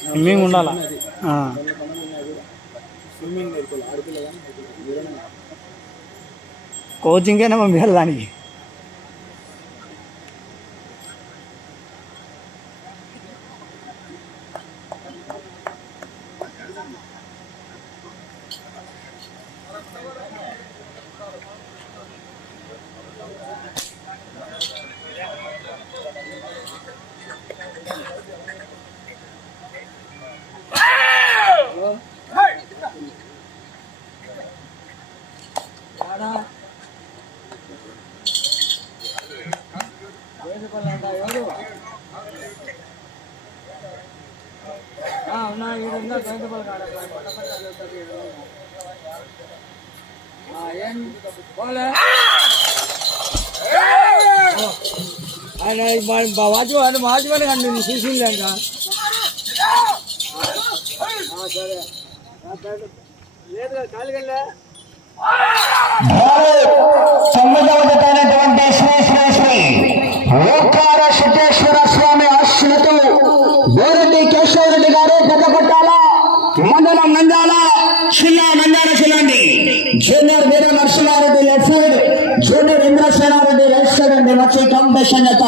Swimming ఉండాల? Coaching అయినా పంపించాలి దానికి. మాజీ అది మాజీమని కానీ నేను చేసింది ఇంకా సరే లేదు ఖాళీగా భారత్ సమ్మతమైనటువంటి శ్రీ శ్రీ శ్రీ ఓంకార సిద్ధేశ్వర స్వామి ఆశ్రుతు గోరెడ్డి కేశవరెడ్డి గారు పెద్దపట్టాల మండలం నంద్యాల జిల్లా Nandyal జిల్లాండి junior Veera Narasimha Reddy left side junior Indrasena Reddy right side అండి వచ్చి కాంపిటీషన్ జత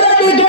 Когда люди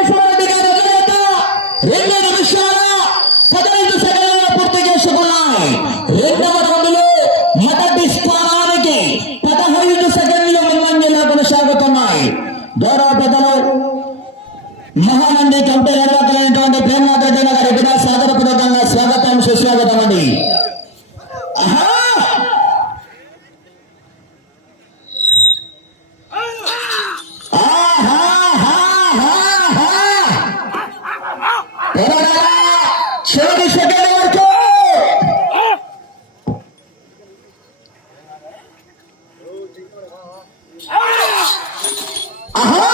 Uh-huh.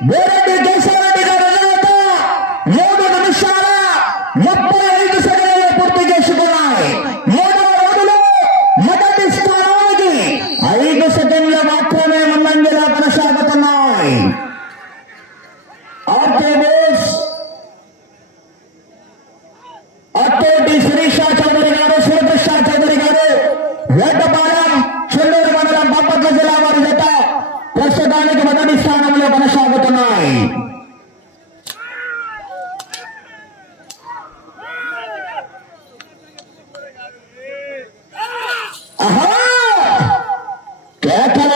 What. Kata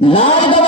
Nada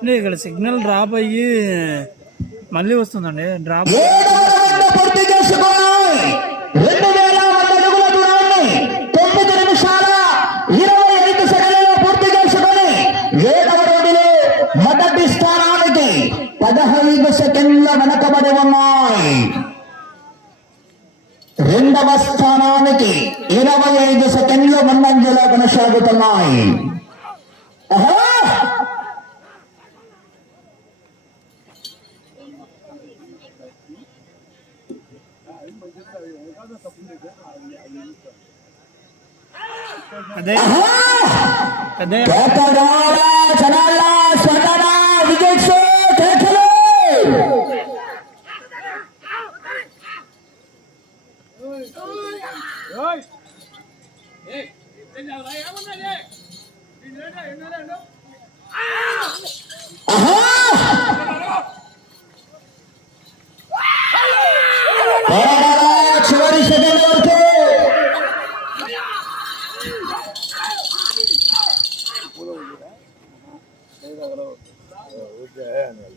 అంటే ఇక్కడ సిగ్నల్ డ్రాప్ అయ్యి మళ్ళీ వస్తుందండి. డ్రాప్ స్థానానికి సెకండ్ల వెనకబడి ఉన్నాయి. రెండవ స్థానానికి ఇరవై ఐదు సెకండ్లు ముందంజలో కొనసాగుతున్నాయి. ಅದೇ ಅದೇ ಚನಾಲ ಸ್ವತನ ವಿಜಯ್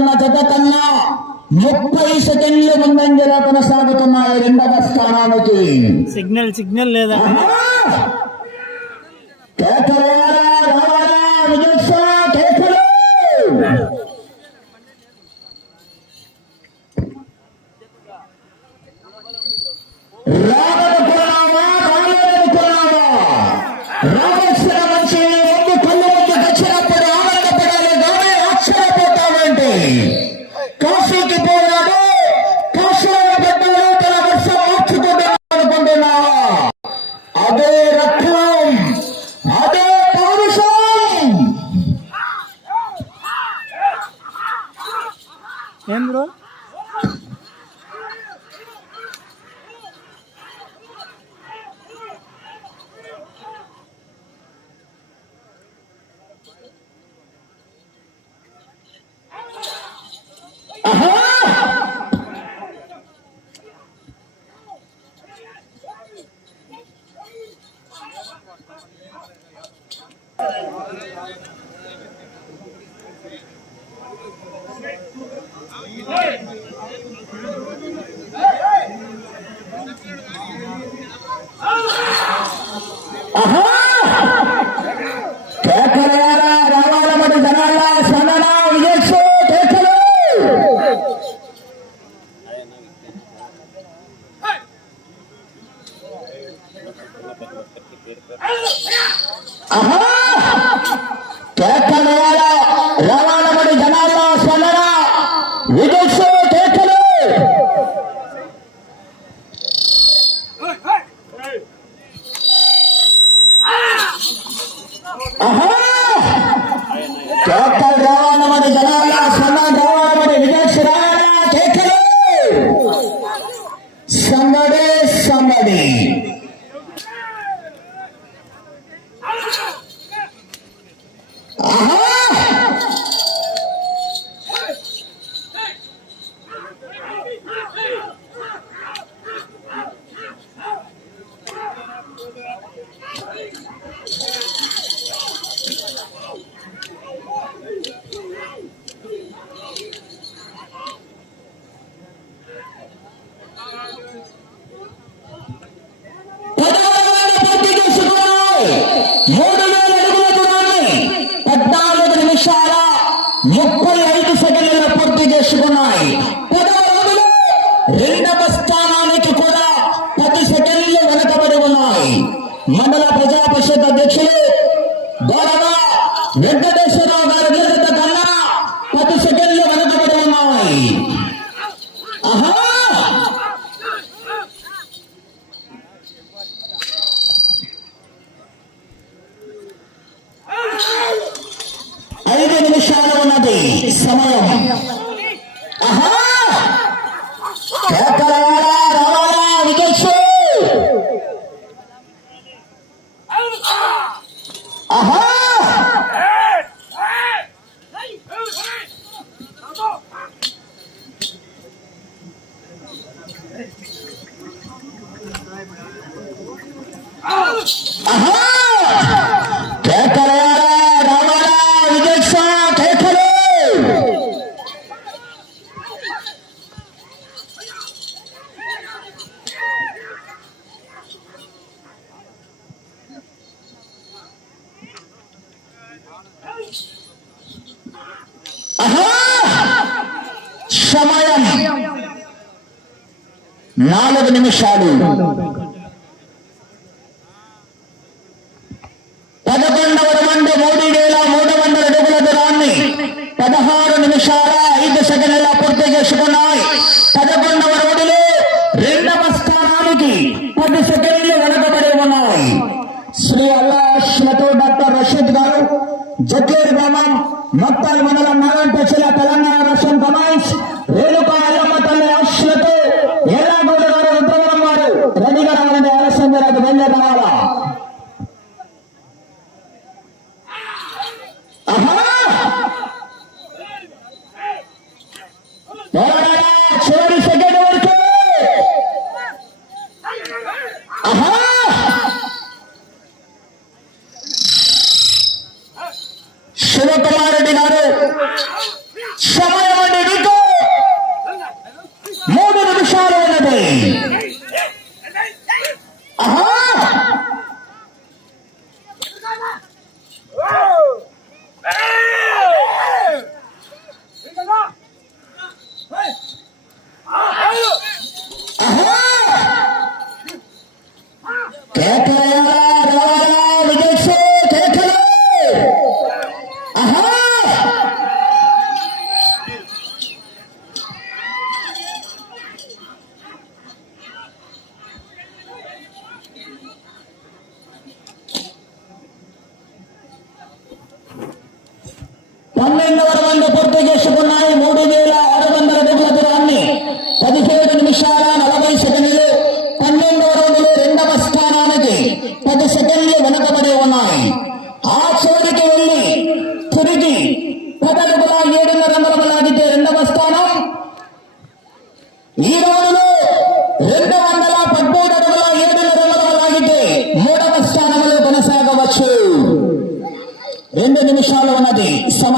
సాగుతున్న జత కన్నా ముప్పై సెకండ్లు ముందంజలా కొనసాగుతున్నాయి రెండవ స్థానానికి. సిగ్నల్ సిగ్నల్ లేదా? రా Uh-huh. somebody, somebody. రెండు మూడు వేల మూడు వందల అడుగుల దూరాన్ని పదహారు నిమిషాల ఐదు సెకండ్ల పూర్తి చేసుకున్నాయి. పదకొండవ రోడ్డులో రెండవ స్థానానికి పది సెకండ్లు వెనకబడి ఉన్నాయి. శ్రీ అల్లా డాక్టర్ రషీద్ గారు జగ్గేరు గ్రామం మత్తాయి మండలం నారాయణ Uh-huh.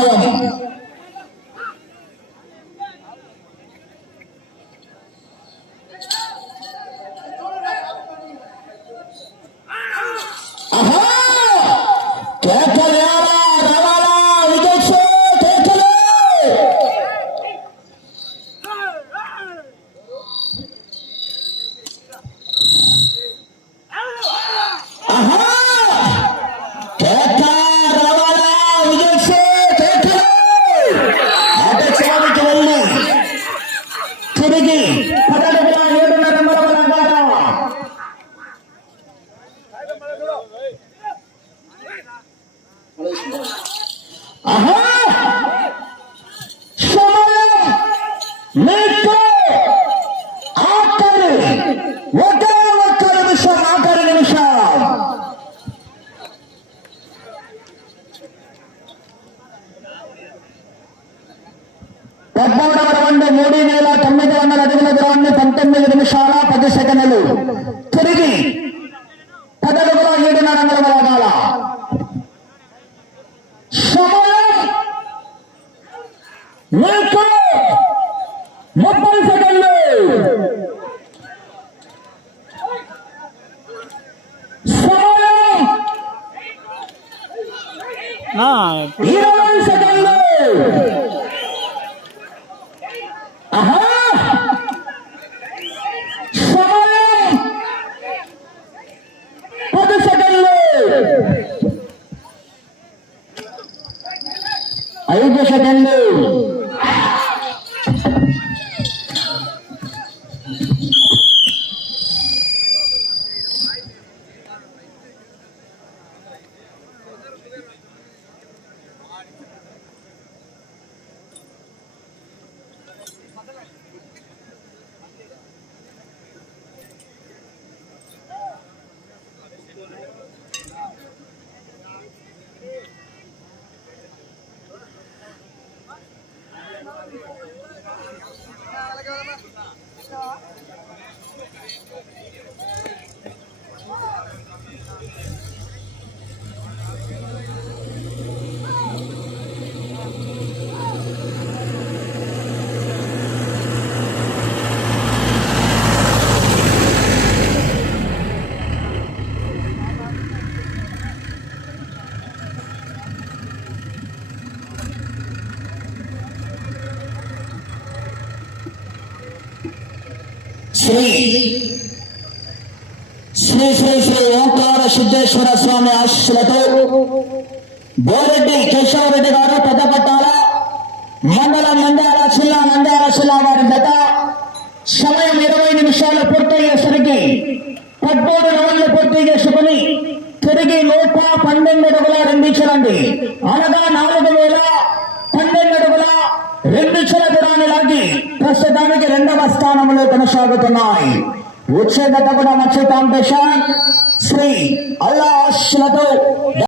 home. நான் శ్రీ శ్రీ శ్రీ శ్రీ ఓంకార సిద్ధేశ్వర స్వామి ఆశీస్సులతో బోరెడ్డి కేశవరెడ్డి గారు పెద్దపట్టాల మండలం నంద్యాల జిల్లా నంద్యాల జిల్లా వారి గత సమయం ఇరవై నిమిషాలు పూర్తయ్యేసరికి పద్మూడు రౌండ్లు పూర్తి చేసుకుని తిరిగి నూట పన్నెండు అడుగుల రెండించడండి అనగా నాలుగు వేల పన్నెండు అడుగుల రెండించల దూరాన్ని లాగి ప్రస్తుతానికి రెండవ స్థానంలో కొనసాగుతున్నాయి. వచ్చే గత కూడా మంచి శ్రీ అల్లాశ్లతో